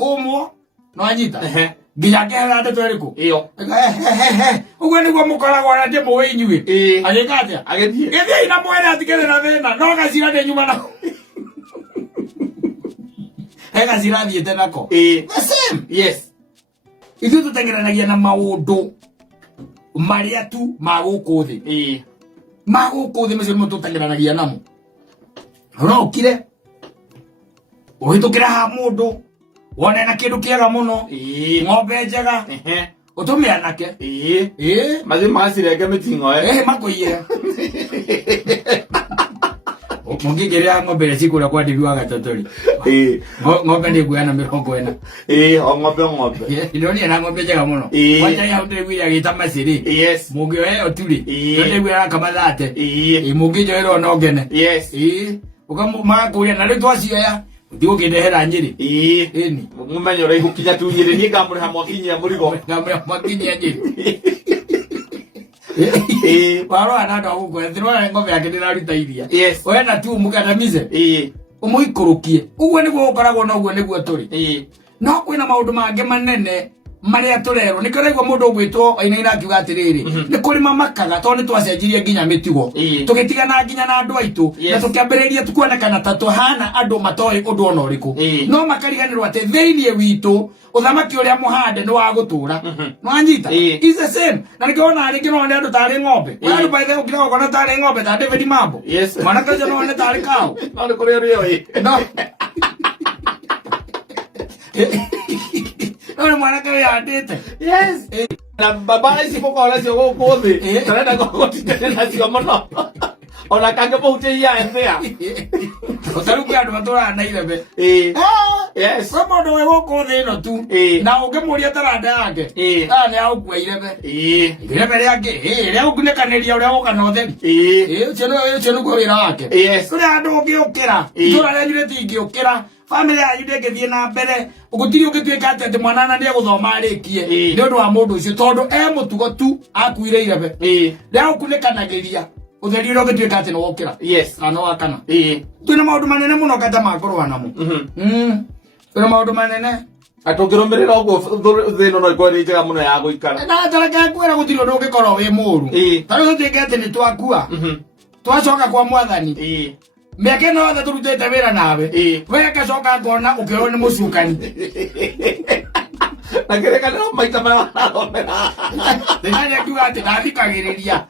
kumo no anyita nginya kehera ndeto iriku iyo ugwe niguo mukoragwo na ndimo we inyuĩ agĩkatia gĩthiĩ na mwene atikĩrĩ na thĩna no gacira nĩ nyuma na he gacira thiĩte nako the same yes ithuĩ tũteng'eranagia na maũndũ marĩa tu ma gũkũ thĩ ma gũkũ thĩ macio nĩmo tũteng'eranagia namo no ũkire ũhĩtũkĩra ha mũndũ wone na kĩndũ kĩega mũno ng'ombe njega ũtũme anake mathi magacirenge mĩting'o makũiyĩre mũngĩngĩrĩra ng'ombe iria cikũrĩa kwa ndĩbi wa Gatotori ng'ombe nĩ nguoyana 40 o ng'ombe ndĩronire na ng'ombe njega mũno kwanja ya ndĩrĩguia gĩta macĩrĩ mũngĩoya ĩyo turi ndĩrĩguia kamathate mũngĩnjoera ona ngene ũkamagakũria na rĩu twacioya ndigũkĩndehera Nyĩrĩ ĩni mũmenye ũraihu kinya tu Nyĩrĩ niĩ ngamũrĩha mwakinyia mũrigo ngamũrĩha mwakinyia Nyĩrĩ warora na andũ agũkũya thĩrora ng'ombe yake ndĩraruta iria wenda tu mũkandamize ũmũikũrũkie ũguo nĩguo ũkoragwo na ũguo nĩguo tũrĩ no kwĩna maũndũ mangĩ manene marĩa tũrerwo nĩkĩo raigua mũndũ ũgwĩtwo Wainaina akiuga atĩrĩrĩ nĩ kũrĩ mamakaga tondũ nĩ twacenjirie nginya mĩtugo tũgĩtigana nginya na andũ aitũ na tũkĩambĩrĩria tukuonekana ta tũhana andũ matoĩ ũndũ ona ũrĩkũ no makariganĩrwo atĩ thĩinĩ witũ ũthamaki ũrĩa mũhande nĩ wa gũtũũra nwanyita is the same na nĩkĩo ona rĩngĩ no one andũ tarĩ ng'ombe andũ baithe ũkira gũkona tarĩ ng'ombe ta David Mambo mwanake ũcio no one tarĩ kaũ no nĩ kũrĩ ũrĩo no no mwanake ũyũ andĩte na baba ici mũkorwo nacio gũkũ thĩ tũrenda gũtindane nacio mũno ona kangĩ mũhutĩria thĩa ũtarũ kwa andũ matũraga na irebe kwa mũndũ wĩ gũkũ thĩ ĩno tu na ũngĩmũria taranda yake nĩ agũkua irebe irebe rĩake rĩa gũkunĩkanĩria ũrĩa gũka na ũtheri ũcio nĩguo wĩra wake kũrĩ andũ ũngĩũkĩra itũra rĩanyu rĩtingĩũkĩra family yanyu ndĩngĩthiĩ na mbere ũgũtiri ũngĩtuĩka atĩ mwanana nĩ egũthoma arĩkie nĩ ũndũ wa mũndũ ũcio tondũ mũtugo tu akuire irebe rĩa gũkunĩkanagĩria ũtheri ũrĩa ũngĩtuĩka atĩ nĩ wokĩra kana wakana twĩna maũndũ manene mũno kata ma kũrũa namo twĩna maũndũ manene atũngĩrũmĩrĩra ũguo thĩ ĩno no ĩkorwo ĩrĩ njega mũno ya gũikara na tareke kwĩra gũtirĩ ũndũ ũngĩkorwo wĩ mũũru tarĩu tũtuĩke atĩ nĩ twakua twacoka kwa Mwathani mĩaka ĩno yothe tũrutĩte wĩra nawe we ngacoka ngona ũkĩrwo nĩ mũcukani na kĩrĩkanĩro maita marĩa mararomera nĩ akiuga atĩ ndathikagĩrĩria